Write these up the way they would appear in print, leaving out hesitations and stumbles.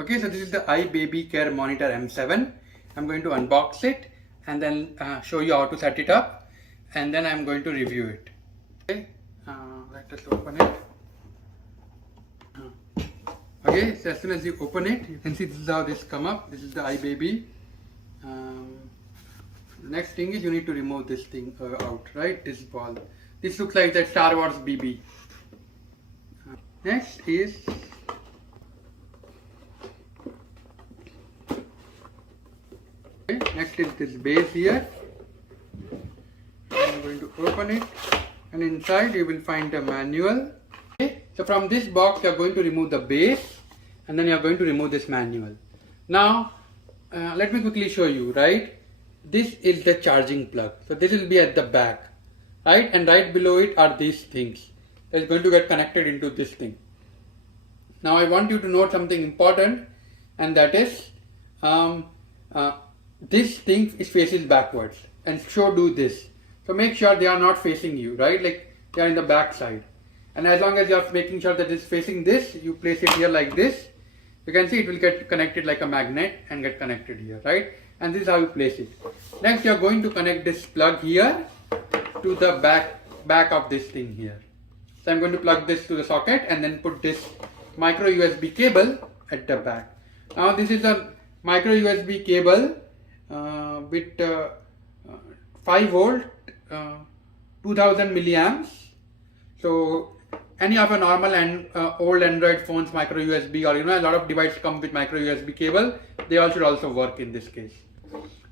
Okay, so this is the iBaby Care Monitor M7. I'm going to unbox it and then show you how to set it up, and then I'm going to review it. Okay, let us open it. Okay, so as soon as you open it, you can see this is how this come up. This is the iBaby. The next thing is you need to remove this thing out, right? This ball. This looks like the Star Wars BB. Next is next is this base here. I'm going to open it, and inside you will find a manual. Okay, so from this box you are going to remove the base, and then you are going to remove this manual. Now let me quickly show you, right? This is the charging plug, so this will be at the back, right? And right below it are these things that is going to get connected into this thing. Now I want you to note something important, and that is this thing is faces backwards, and so do this. So make sure they are not facing you, right? Like they are in the back side. And as long as you are making sure that it's facing this, you place it here like this. You can see it will get connected like a magnet and get connected here, right? And this is how you place it. Next, you are going to connect this plug here to the back of this thing here. So I'm going to plug this to the socket and then put this micro USB cable at the back. Now this is a micro USB cable with 5 volt, 2000 milliamps. So any of a normal and old Android phones micro USB, or a lot of devices come with micro USB cable, they all should also work in this case.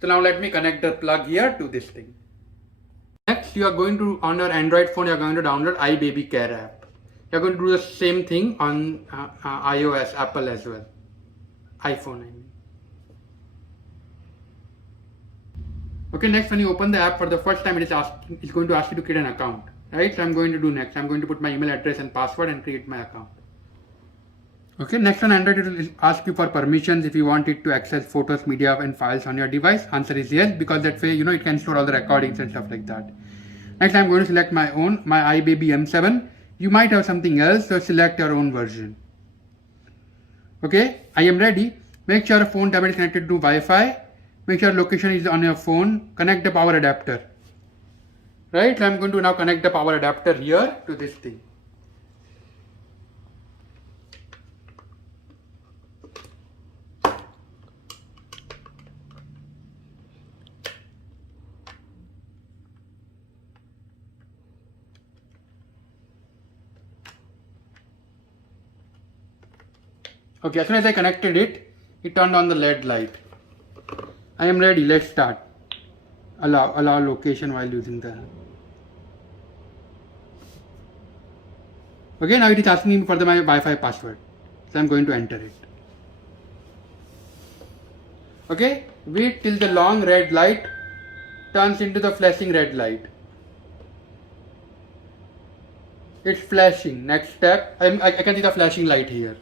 So now let me connect the plug here to this thing. Next, you are going to, on your Android phone, you are going to download iBaby Care app. You are going to do the same thing on iOS, Apple as well, iPhone I mean. Okay, next when you open the app for the first time, it's going to ask you to create an account, right? So I'm going to do next. I'm going to put my email address and password and create my account. Okay, next on Android it will ask you for permissions if you want it to access photos, media and files on your device. Answer is yes, because that way it can store all the recordings and stuff like that. Next I'm going to select my iBaby M7. You might have something else, so select your own version. Okay, I am ready. Make sure your phone tablet is connected to Wi-Fi. Make sure location is on your phone. Connect the power adapter. Right, so I'm going to now connect the power adapter here to this thing. Okay, as soon as I connected it, it turned on the LED light. I am ready, let's start. Allow location while using the... Okay, now it is asking me for my Wi-Fi password. So I am going to enter it. Okay, wait till the long red light turns into the flashing red light. It's flashing. Next step, I can see the flashing light here.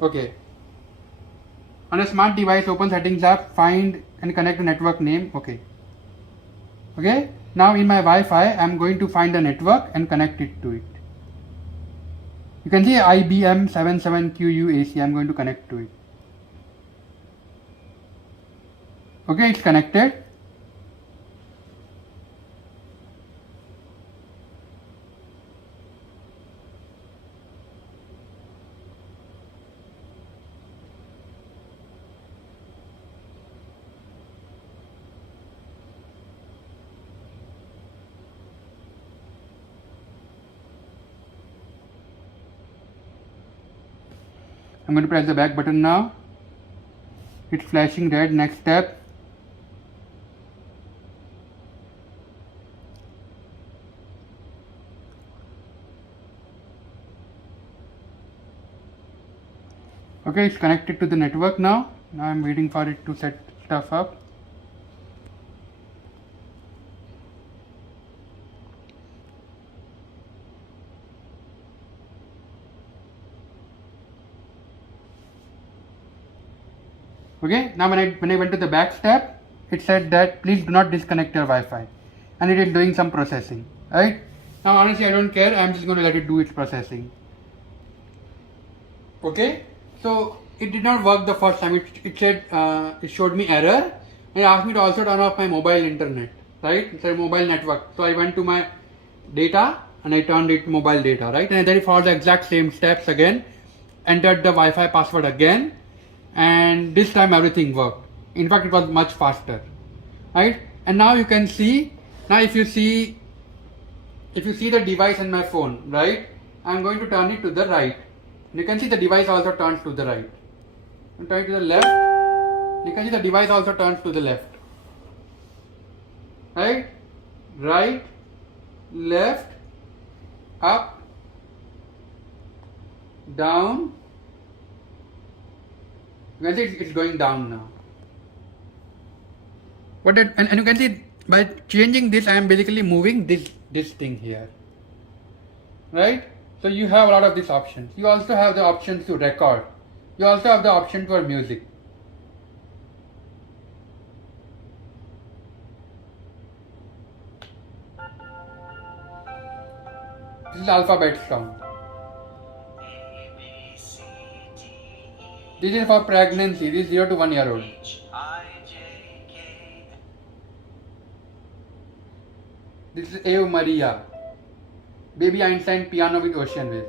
Okay. On a smart device, open settings app, find and connect the network name. Okay. Okay. Now in my Wi-Fi, I'm going to find the network and connect it to it. You can see IBM 77QUAC. I'm going to connect to it. Okay, it's connected. I'm going to press the back button now. It's flashing red. Next step. Okay, it's connected to the network now. Now I'm waiting for it to set stuff up. Okay, now when I went to the back step, it said that please do not disconnect your Wi-Fi, and it is doing some processing, right? Now honestly I don't care, I'm just going to let it do its processing. Okay, so it did not work the first time. It said it showed me error and asked me to also turn off my mobile internet, right? It's a mobile network. So I went to my data and I turned it mobile data, right? And then it followed the exact same steps again, entered the Wi-Fi password again, and this time everything worked. In fact, it was much faster, right? And now you can see, now if you see the device in my phone, right? I'm going to turn it to the right. You can see the device also turns to the right. And turn it to the left. You can see the device also turns to the left. Right? Right, left, up, down. You can see it's going down now. And you can see by changing this, I am basically moving this thing here. Right? So you have a lot of these options. You also have the options to record. You also have the option for music. This is alphabet sound. This is for pregnancy. This is 0 to 1 year old. This is Ave Maria. Baby Einstein piano with ocean wave.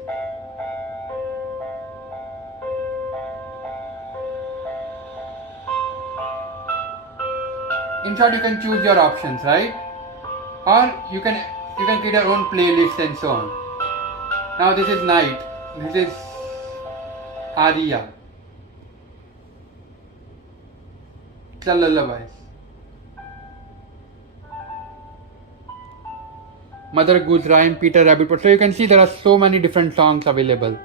In short, you can choose your options, right? Or you can create your own playlist and so on. Now this is night. This is Aria. It's a lullabies. Mother Goose Rhyme, Peter Rabbit. So you can see there are so many different songs available.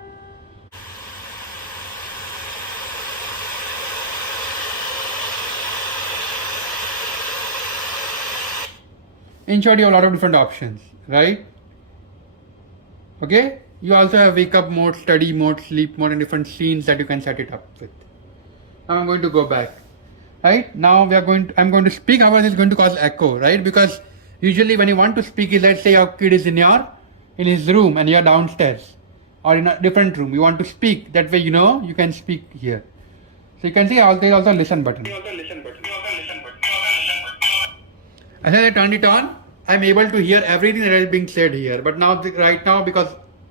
In short, you have a lot of different options, right? Okay. You also have wake up mode, study mode, sleep mode, and different scenes that you can set it up with. Now I'm going to go back. Right now I'm going to speak. However, it's going to cause echo, right? Because usually when you want to speak, let's say your kid is in his room and you're downstairs or in a different room. You want to speak. That way, you can speak here. So you can see there's also a listen button. As I turned it on, I'm able to hear everything that is being said here. But right now, because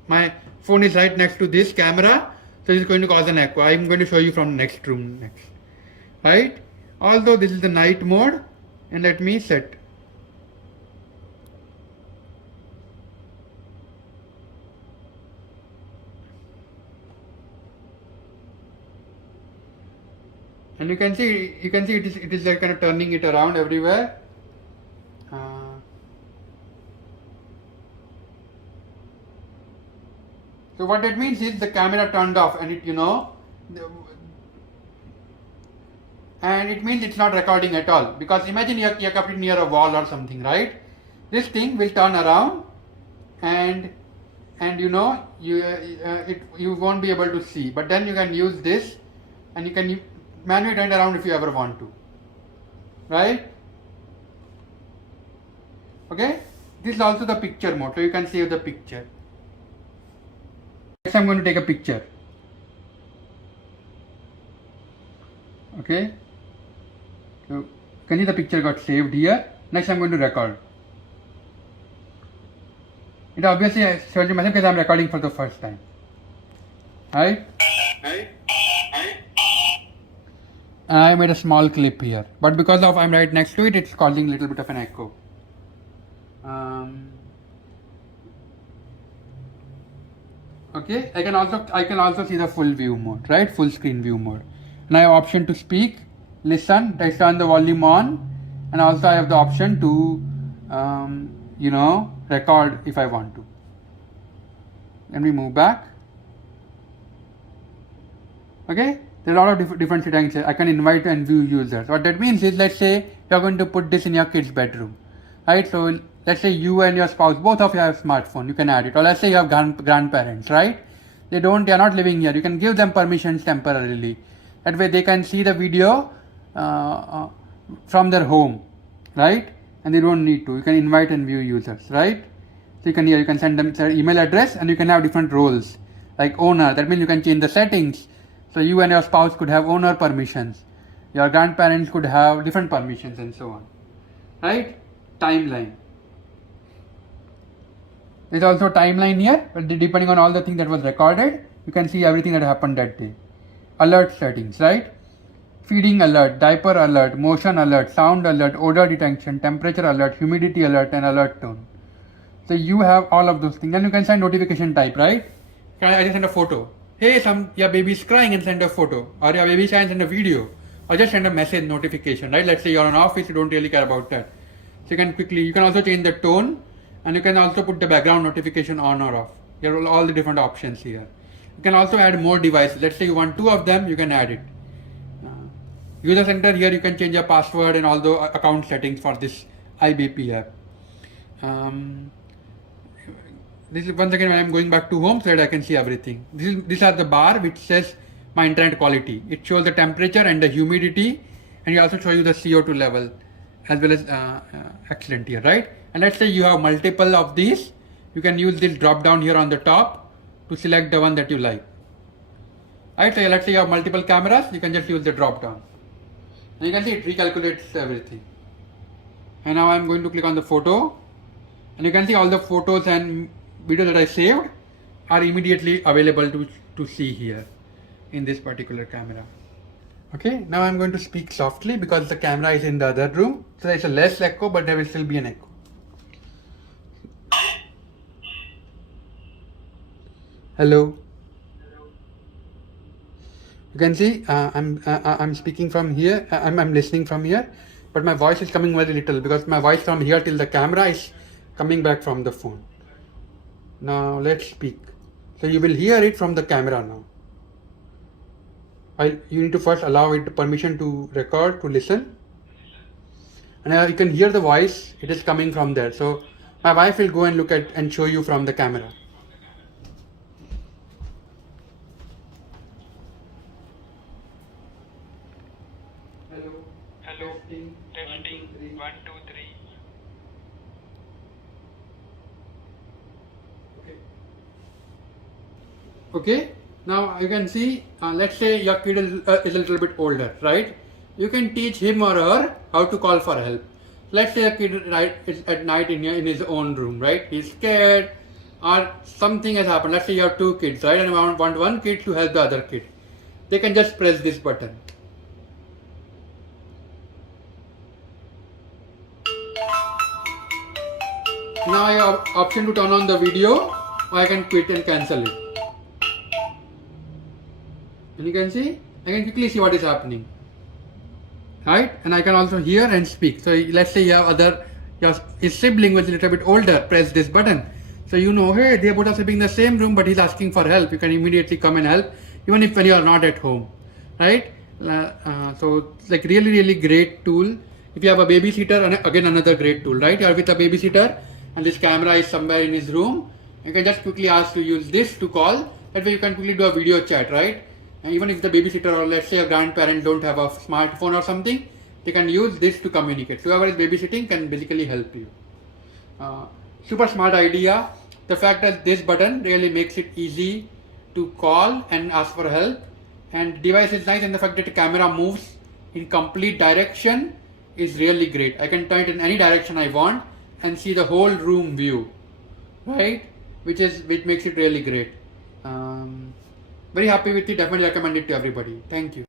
my phone is right next to this camera, so it's going to cause an echo. I'm going to show you from next room next. Right? Although this is the night mode, and let me set. And you can see it is like kind of turning it around everywhere. So what that means is the camera turned off, and and it means it's not recording at all. Because imagine you kept it near a wall or something, right? This thing will turn around, and you won't be able to see. But then you can use this, and you can manually turn it around if you ever want to, right? Okay. This is also the picture mode, so you can save the picture. Next I'm going to take a picture. Okay. So you can see the picture got saved here. Next I'm going to record. It obviously shows you myself because I'm recording for the first time. Right? I made a small clip here, but because of I'm right next to it, it's causing a little bit of an echo. Okay, I can also see the full view mode, right? Full screen view mode. And I have option to speak, listen, I turn the volume on, and also I have the option to record if I want to. Then we move back. Okay, there are a lot of different settings. I can invite and view users. What that means is, let's say you're going to put this in your kid's bedroom, right? So let's say you and your spouse, both of you have a smartphone, you can add it. Or let's say you have grandparents, right? They are not living here. You can give them permissions temporarily. That way they can see the video from their home, right? And they don't need to. You can invite and view users, right? So you can send them their email address, and you can have different roles like owner. That means you can change the settings. So you and your spouse could have owner permissions. Your grandparents could have different permissions and so on. Right? Timeline. There's also timeline here, but depending on all the things that was recorded, you can see everything that happened that day. Alert settings, right? Feeding alert, diaper alert, motion alert, sound alert, odor detection, temperature alert, humidity alert, and alert tone. So you have all of those things. Then you can send notification type, right? Can I just send a photo? Hey, your baby is crying, and send a photo. Or your baby is crying and send a video. Or just send a message notification, right? Let's say you're on office, you don't really care about that. So you can also change the tone, and you can also put the background notification on or off. There are all the different options here. You can also add more devices. Let's say you want 2 of them, you can add it. User center, here you can change your password and all the account settings for this IBP app. This is once again when I'm going back to home so that I can see everything. These are the bar which says my internet quality. It shows the temperature and the humidity, and it also shows you the CO2 level as well as excellent here, right? And let's say you have multiple of these, you can use this drop down here on the top to select the one that you like. Right, so let's say you have multiple cameras, you can just use the drop down. And you can see it recalculates everything. And now I'm going to click on the photo, and you can see all the photos and videos that I saved are immediately available to see here in this particular camera. Okay, now I'm going to speak softly because the camera is in the other room, so there's a less echo, but there will still be an echo. Hello. You can see I'm speaking from here. I'm listening from here, but my voice is coming very little because my voice from here till the camera is coming back from the phone. Now let's speak. So you will hear it from the camera now. You need to first allow it permission to record, to listen. And now you can hear the voice. It is coming from there. So my wife will go and look at and show you from the camera. Hello. Testing. 1, 2, 3. Okay. Now you can see, let's say your kid is a little bit older, right? You can teach him or her how to call for help. Let's say a kid is at night in his own room, right? He's scared or something has happened. Let's say you have 2 kids, right? And you want one kid to help the other kid. They can just press this button. Now I have option to turn on the video, or I can quit and cancel it. And you can see, I can quickly see what is happening, right? And I can also hear and speak. So let's say you have his sibling was a little bit older, press this button. So you know, hey, they both are sleeping in the same room, but he's asking for help. You can immediately come and help, even if when you are not at home, right? So it's like really great tool. If you have a babysitter, and again another great tool, right? You are with a babysitter, and this camera is somewhere in his room. You can just quickly ask to use this to call. That way you can quickly do a video chat, right? And even if the babysitter or let's say a grandparent don't have a smartphone or something, they can use this to communicate. So whoever is babysitting can basically help you. Super smart idea. The fact that this button really makes it easy to call and ask for help. And the device is nice, and the fact that the camera moves in complete direction is really great. I can turn it in any direction I want and see the whole room view, right? Which makes it really great. Very happy with it. Definitely recommend it to everybody. Thank you.